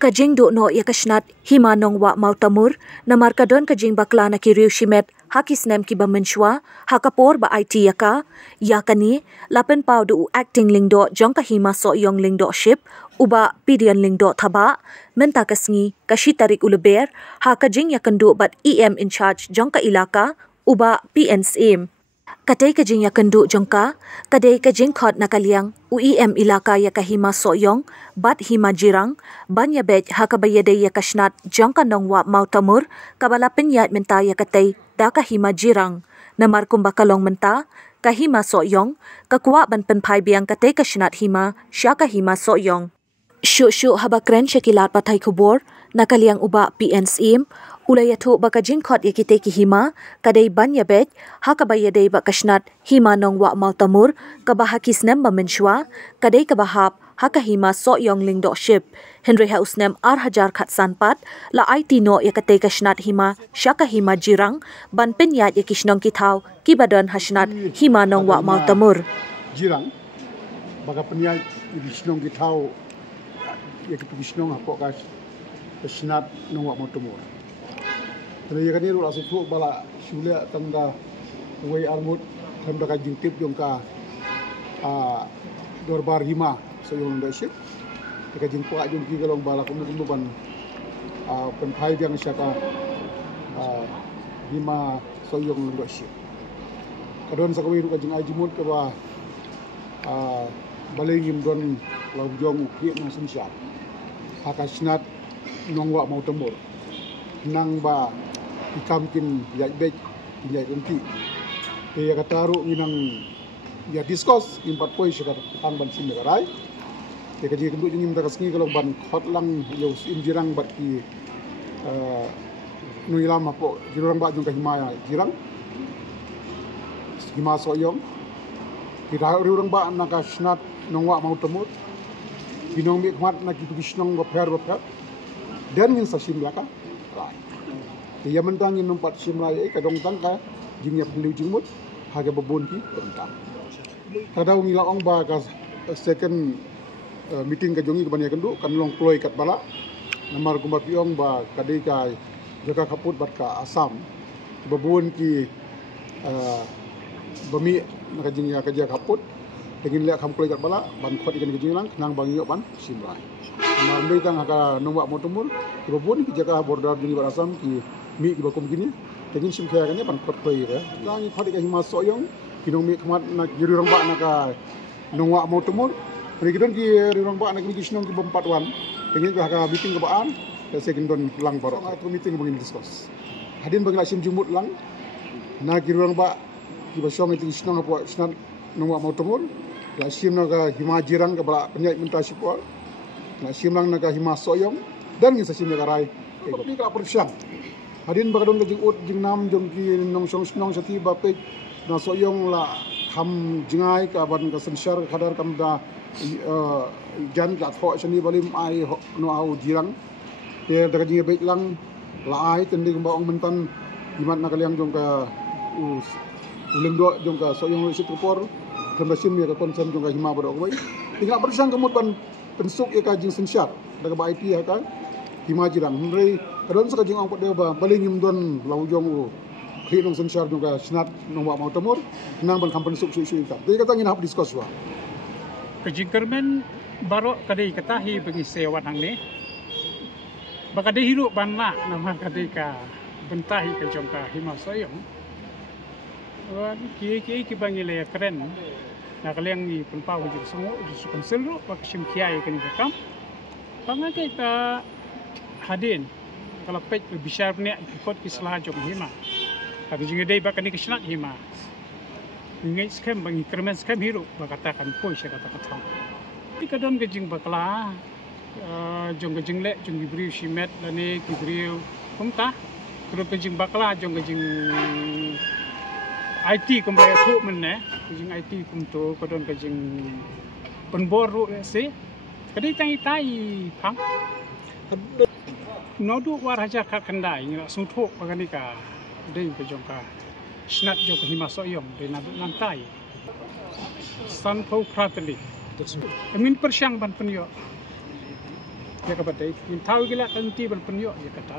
Kajing do no yakashnat hima nongwa mautamur namar kadon kajing bakla na kiriu shimet hakis nem ki bamenshwa hakapor ba IT yaka yakani lapen pau du acting lingdo jongka hima so yong lingdo ship uba pidian lingdo thaba menta kasngi kashi tarik uleber ha kajing yakandu bat EM in charge jongka ilaka uba PNSM Kadai kajing yakandu jongka, kadai kajing khot nakaliang, UEM ilaka yakahima soyong, bat hima jirang, banya bej hakabayade yakashnat jongka nongwa mautamur, kabalapin yat menta yakatay, daka hima jirang, namar kumbakalong menta, kahima soyong, kakwa ban penpai biang katay kashnat hima, syaka hima soyong. Syuk habakren syakilat patay kubor, nakaliang uba PNSM, ulayatu bakajing khot yakite ki hima, kadai banya bej, hakabayade bakashnat hima nongwa mautamur, kabahakis nem bamenshwa, kadai kabahap, hakahima soyong lingdo ship, Henry Hausnem Hajar khat sanpat, la IT no yakate kashnat hima, syaka hima jirang, ban penyat yakishnong kitau, kibadan hashnat hima nongwa mautamur. Jirang, baka penyat yakishnong kitau, yakishnong hapokas, kashnat nongwa mautamur. Jadi kan ini rula suku bala sulia tangga way armut tangga kajing tip yung ka dorbar hima sa yung leadership. Kajing po yung kigalong bala kumuban penpai yang siya ka hima sa yung leadership. Kadon sa kawiro kajing ajimut ka ba balingim don laujong hit ng sinsya. Hakasnat nongwa mautamur. Nang ba ikamkin yat bej yat enti ya kataru minang ya discuss impat poi siya katang ban sin negarai ya kaji kendu jingim takasngi kalau ban hot lang yo imjirang bat ki nuilam apo jirang ba jung kahimaya jirang hima soyong kita riurang ba nakasnat nongwa mautamur binong mi khmat nakitusnong bapher dan min sasim laka ia mentangin numpat simlai kadong tangka jingnya pendiu jingmut haga babonti tentang kadang ngila ong ba ka second meeting ka jongi kabanya kendu kan long ploy kat bala namar kumba piong ba kadai ka jaga kaput bat ka asam babon ki bami nakajingnya kaja kaput dengan lihat kam ploy kat bala ban khot ikan kajing lang nang bang yo ban simlai namar ndai tang haga nongwa motumur babon ki jaga bordar jungi bat asam ki mi ki bakum gini tengin sim kaya kan ban khot ploy ya lang khot ka hima soyong kinong mi khmat na giru rang ba na ka nongwa motumur Perikidon ki rirong ba nak kisnong ki bompat wan tengin ka meeting ka baan ya second don lang barok atau meeting bangin discuss hadin bangla sim jumut lang na giru rang ba ki basong itu kisnong apa snan nongwa motumur la sim na ka hima jirang ka bala penyai minta sipol la sim lang na ka hima soyong dan ngin sa sim ka rai ni ka persiang hadin bakadon ka jing ut jing nam jong ki nong song snong sati ba pe na soyong la ham jingai ka ban ka sensyar kadar kam da jan ka tho sani balim ai no au jirang ye da jing be lang la ai tendi ba ong mentan imat na kaliang jong ka uleng do jong ka soyong si tupor kan sim ye ka konsen jong ka hima ba oi tinggal persiang kemut ban pensuk ye ka jing sensyar da ka ba IT ya ka hima jirang hrei kadon sa kajing ang pade ba balingim don laujong khinong sensyar juga snat nongwa mautamur nang ban kampan suk sui ka dei kata ngin hap discuss wa kajing kermen baro kadai katahi bagi sewan hang ni bakade hiru banla nama kadai ka bentahi ka jongka hima soyong wan ki bangile keren na kaliang ni penpau ju semua ju konselro bak sim kiai kan kam pangakai ta hadin kalau pej bisyar ni ikut kislah jom hima tapi jika day bakal ni kisnat hima ingai skem bangi kermen skem hiru bakatakan koi saya kata tapi kadang kejing bakla jong kejing le jong diberi simet dan ni diberi pemta terus kejing bakla jong kejing IT kembali tu mana kejing IT kumtu kadang kejing penboru se kadang tai pang nodu war hajar ka kendai ngira sungthok baganika dei ke jongka snat jong hima soyong de nadu lantai sanpo pratli Min persyang ban penyo. Ya kapatai. Min tahu gila kanti ban penyo ya kata.